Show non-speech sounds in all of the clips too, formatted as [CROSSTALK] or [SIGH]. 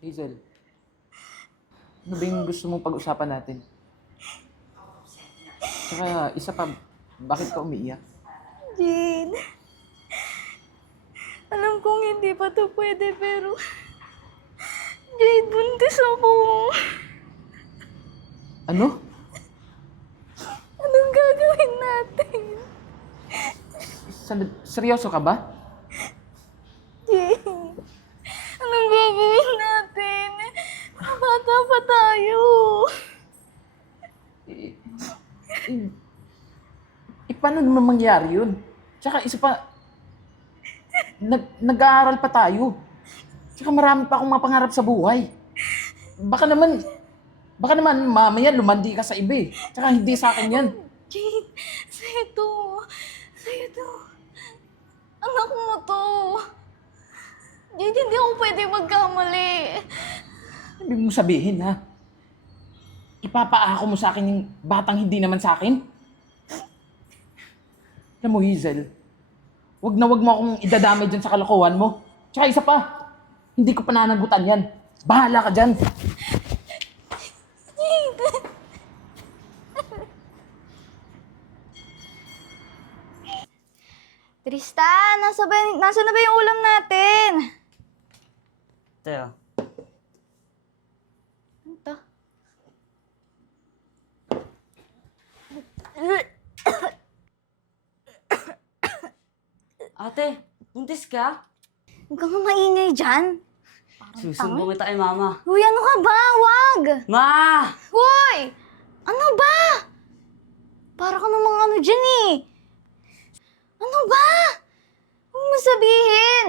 Hazel, ano ba yung gusto mong pag-usapan natin? Tsaka, isa pa, bakit ka umiiyak? Jade. Alam kong hindi pa to pwede, pero... Jade, buntis ako. Ano? Anong gagawin natin? San- seryoso ka ba? Jade. Anong gagawin natin? Bata pa tayo. Eh, eh, eh, paano naman mangyari yun? Tsaka, isa pa, nag, nag-aaral pa tayo. Tsaka marami pa akong mga pangarap sa buhay. Baka naman, baka naman mamaya lumandi ka sa iba eh. Tsaka hindi sa akin yan. Jade, sa'yo to. Sa'yo to. Anak mo to. Jade, hindi ako pwede magkamali. Ibig mo sabihin ha? Ipapaako mo sa akin yung batang hindi naman sa akin? Alam mo, Hazel, wag na wag mo akong idadamay dyan sa kalokohan mo. Tsaka isa pa, hindi ko pananagutan yan. Bahala ka dyan. [LAUGHS] Tristan, nasa, ba, nasa na ba yung ulam natin? Teo, Ano to? Ate, buntis ka? Huwag kang maingay dyan. Susumbong kita kay mama. Uy, ano ka ba? Wag! Ma! Hoy! Ano ba? Para ka namang ano dyan eh. Ano ba? Huwag mo sabihin.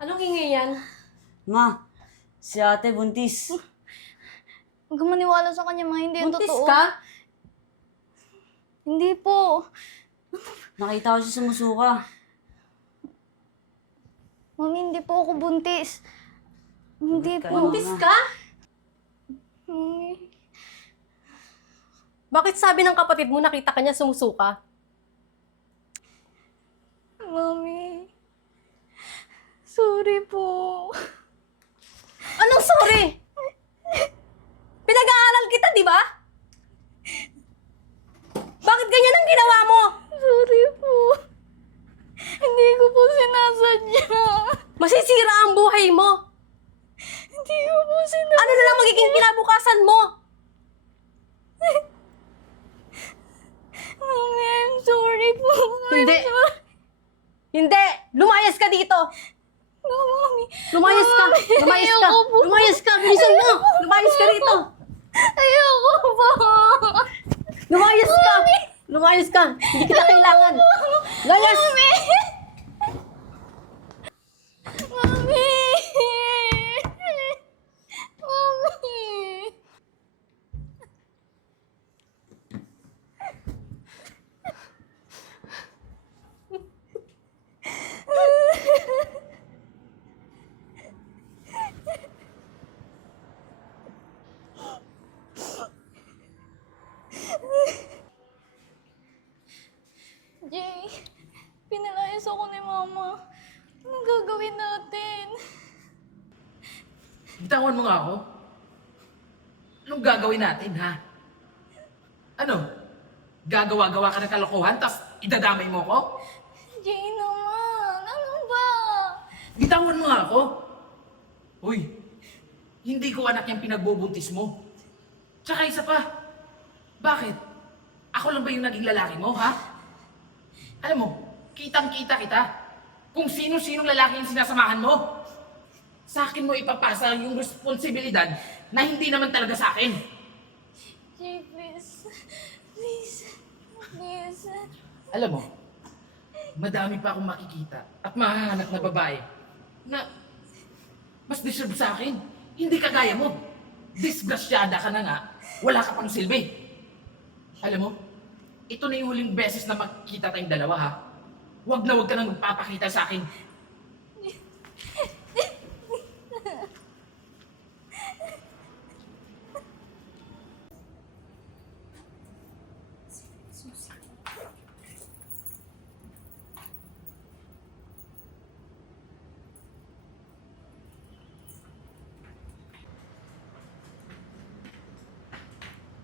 Anong ingay yan? Ma, si ate buntis. Huwag kang maniwala sa kanya, mga hindi yan Buntis totoo. ka? Hindi po. Nakita ko siya sumusuka. Mami, hindi po ako buntis. Hindi Bakit ka po. Buntis ka? Mami. Bakit sabi ng kapatid mo nakita ka niya sumusuka? Mami. Sorry po. Anong sorry? Pinag-aaral kita, di ba? Bakit ganyan ang ginawa mo? Sorry po. Hindi ko po sinasadya. Masisira ang buhay mo. Sinasadya. Ano na lang magiging kinabukasan mo? [LAUGHS] Mami, I'm sorry po. I'm Hindi. sorry. Hindi! Lumayas ka dito! No, Mami. Lumayas ka! Mami, Lumayas ka! ayoko po. Lumayas ka! Bilisan mo! Lumayas ka rito! Ayoko po. Lumayas ka! Lumayas ka! Hindi kita kailangan! Mami. Mami. Jay, pinalayas ako ni Mama. Anong gagawin natin? Bitawan mo nga ako. Anong gagawin natin, ha? Ano? Gagawa-gawa ka ng kalokohan, tapos idadamay mo ko? Jay naman, ano ba? Bitawan mo nga ako. Uy, hindi ko anak yung pinagbubuntis mo. Tsaka isa pa, bakit? Ako lang ba yung naging lalaki mo, ha? Alam mo, kitang-kita kita. Kung sino-sinong lalaki yung sinasamahan mo. Sa akin mo ipapasa yung responsibilidad na hindi naman talaga sa akin. Jay, please. Please. Please. Alam mo, madami pa akong makikita at mahahanap na babae na mas deserve sa akin. Hindi kagaya mo. Disgrasyada ka na nga, wala ka pang silbi. Alam mo, ito na yung huling beses na magkita tayong dalawa ha. Huwag na huwag ka nang magpapakita sa akin.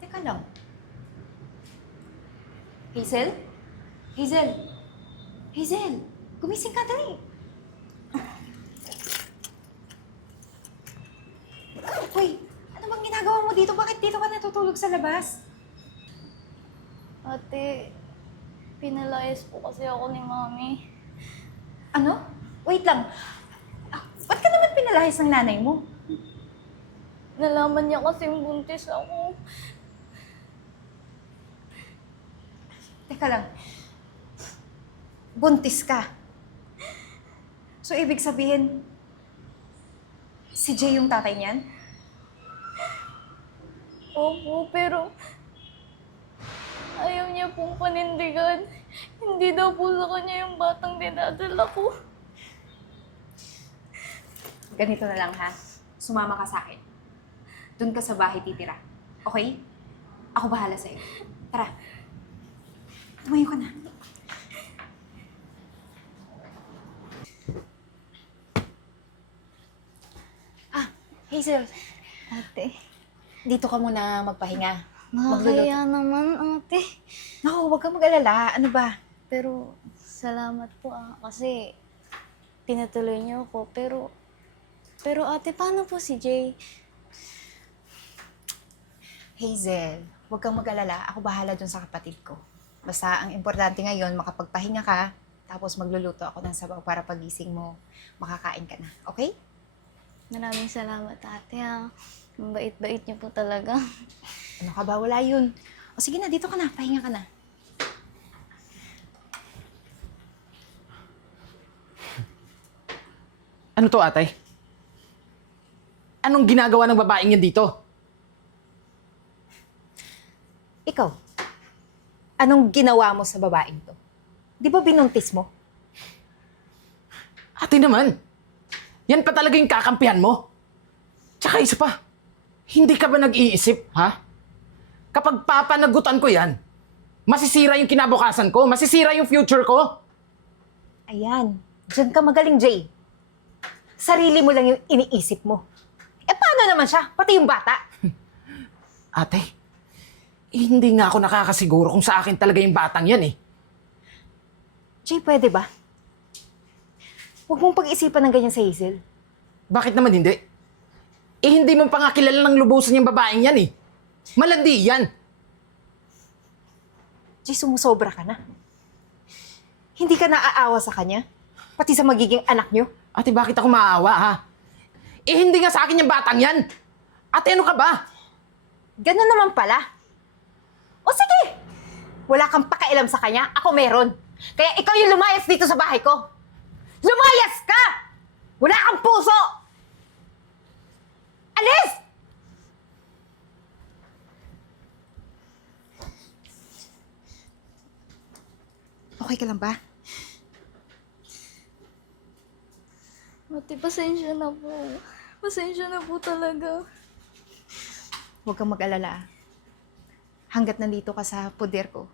Teka lang, Hazel? Hazel? Hazel? Gumising ka, dali. Uy, ano bang ginagawa mo dito? Bakit dito ka natutulog sa labas? Ate, pinalayas po kasi ako ni Mami. Ano? Wait lang. Ah, ba't ka naman pinalahis ng nanay mo? Nalaman niya kasi buntis ako. Teka lang. Buntis ka. So, ibig sabihin, si Jay yung tatay niyan? Opo, pero ayaw niya pong panindigan. Hindi daw po sa kanya yung batang dinadala ko. Ganito na lang ha. Sumama ka sa akin. Doon ka sa bahay titira. Okay? Ako bahala sa'yo. Tara. Tumayo ka na. Ah, Hazel. Ate, Dito ka muna magpahinga. nakakaya naman, ate. Naku, huwag kang mag-alala. Ano ba? Pero salamat po ah, kasi pinatuloy niyo ako. Pero, pero ate, paano po si Jay? Hazel, huwag kang mag-alala. Ako bahala dun sa kapatid ko. Basta ang importante ngayon, makapagpahinga ka, tapos magluluto ako ng sabaw para pagising mo, makakain ka na. Okay? Maraming salamat ate ah. Ang bait-bait niyo po talaga. Ano ka ba? Wala yun. O sige na, dito ka na. Pahinga ka na. Ano to, ate? Anong ginagawa ng babaeng yan dito? Ikaw, anong ginawa mo sa babaeng to? Di ba binuntis mo? Ate naman, yan pa talaga yung kakampihan mo. Tsaka isa pa, hindi ka ba nag-iisip, ha? Kapag papanagutan ko yan, masisira yung kinabukasan ko, masisira yung future ko. Ayan, dyan ka magaling, Jay. Sarili mo lang yung iniisip mo. Eh, paano naman siya? Pati yung bata. [LAUGHS] Ate, eh, hindi nga ako nakakasiguro kung sa akin talaga yung batang yan eh. Jay, pwede ba? Huwag mong pag-isipan ng ganyan sa Hazel. Bakit naman hindi? Eh hindi mo pa nga kilala ng lubusan yung babaeng yan eh. Malandi yan. Jay, sumusobra ka na. Hindi ka naaawa sa kanya? Pati sa magiging anak nyo? Ate, bakit ako maawa ha? Eh hindi nga sa akin yung batang yan. Ate, ano ka ba? Ganun naman pala. O sige! Wala kang pakialam sa kanya, ako meron. Kaya ikaw yung lumayas dito sa bahay ko. Lumayas ka! Wala kang puso! Alis! Okay ka lang ba? Ate, pasensya na po. Pasensya na po talaga. Huwag kang mag-alala. Hanggat nandito ka sa poder ko,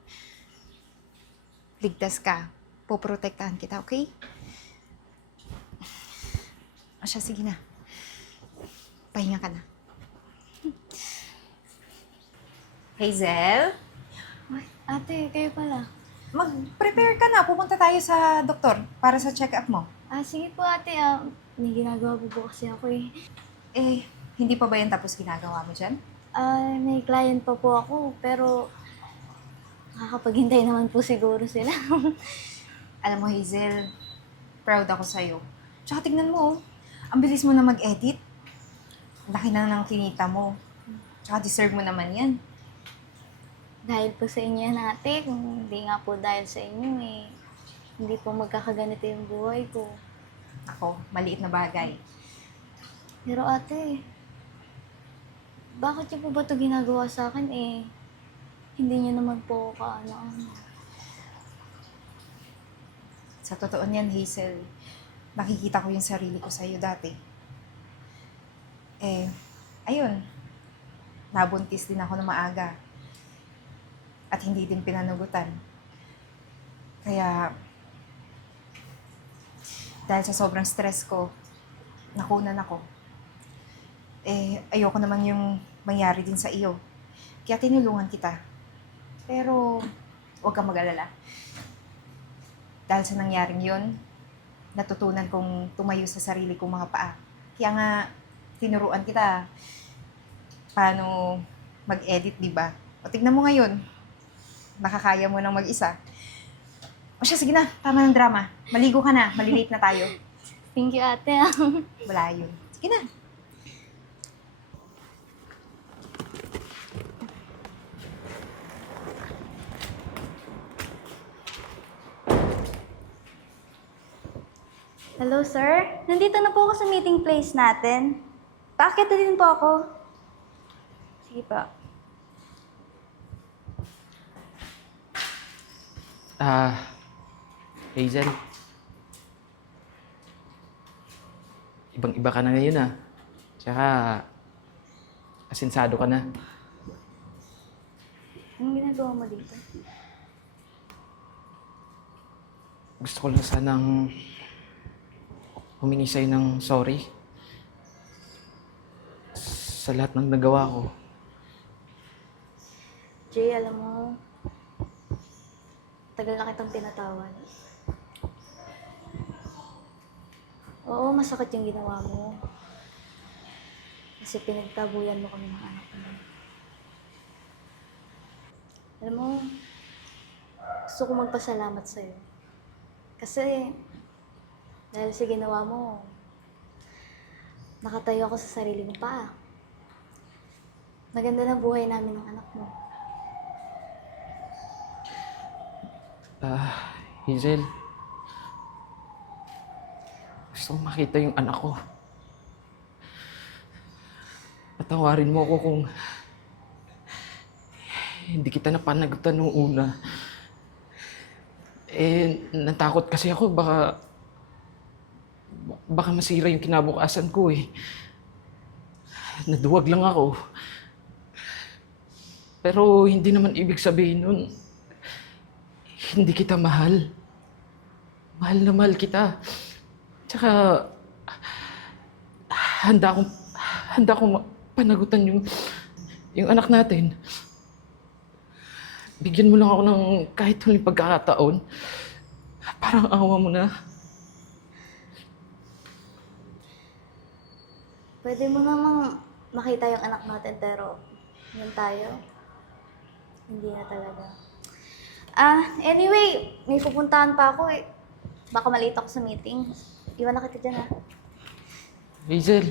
ligtas ka. Poprotektahan kita, okay? O siya, sige na. Pahinga ka na. Hazel, Ay, ate, kayo pala. mag-prepare ka na. Pupunta tayo sa doktor para sa check-up mo. Ah, sige po ate. Ah, may ginagawa po po kasi ako eh. Eh, hindi pa ba yan tapos ginagawa mo dyan? Ah, may client pa po ako, pero nakakapaghintay naman po siguro sila. [LAUGHS] Alam mo, Hazel, proud ako sa'yo. Tsaka tignan mo, oh, ang bilis mo na mag-edit. Ang Laki na ng kinita mo. Tsaka deserve mo naman yan. dahil po sa inyo yan ate, kung hindi nga po dahil sa inyo eh, hindi po magkakaganito yung buhay ko. Ako, maliit na bagay. Pero ate, bakit niyo po ba ito ginagawa sa akin eh? Hindi niyo naman po ako kaano-ano. Sa totoo niyan, Hazel, nakikita ko yung sarili ko sa'yo dati. Eh, ayun, nabuntis din ako na maaga. At hindi din pinanugutan. Kaya, dahil sa sobrang stress ko, nakunan ako. Eh, ayoko naman yung mangyari din sa iyo. Kaya tinulungan kita. Pero, huwag kang mag-alala. Dahil sa nangyaring yon, natutunan kong tumayo sa sarili kong mga paa. Kaya nga, tinuruan kita paano mag-edit, di ba? O tignan mo ngayon, nakakaya mo nang mag-isa. O siya, sige na, tama ng drama. Maligo ka na, malilate na tayo. [LAUGHS] Thank you, ate. [LAUGHS] Wala yun. Sige na. Hello, sir. Nandito na po ako sa meeting place natin. Bakit na din po ako? Sige pa. Ah, Hazel. Ibang-iba ka na ngayon ah. Tsaka, asensado ka na. Anong ginagawa mo dito? Gusto ko lang sanang humingi sa'yo ng sorry. Sa lahat ng nagawa ko. Jay, alam mo, tagal na kitang pinatawad. Oo, masakit yung ginawa mo. Kasi pinagtabuyan mo kami ng anak mo. Alam mo, gusto ko magpasalamat sa'yo. Kasi, dahil sa ginawa mo, nakatayo ako sa sarili kong paa. Maganda na buhay namin ng anak mo. Ah, Hazel. Gusto ko makita yung anak ko. Patawarin mo ako kung hindi kita napanagutan nung una. Eh, natakot kasi ako baka baka masira yung kinabukasan ko eh. Naduwag lang ako. Pero hindi naman ibig sabihin nun, hindi kita mahal. Mahal na mahal kita. Tsaka, handa akong, handa akong panagutan yung, yung anak natin. Bigyan mo lang ako ng kahit huling pagkakataon. Parang awa mo na. Pwede mo namang makita yung anak natin pero yun tayo. Hindi na talaga. Ah, anyway, may pupuntahan pa ako eh. Baka malate ako sa meeting. Iwan na kita dyan ah. Hazel,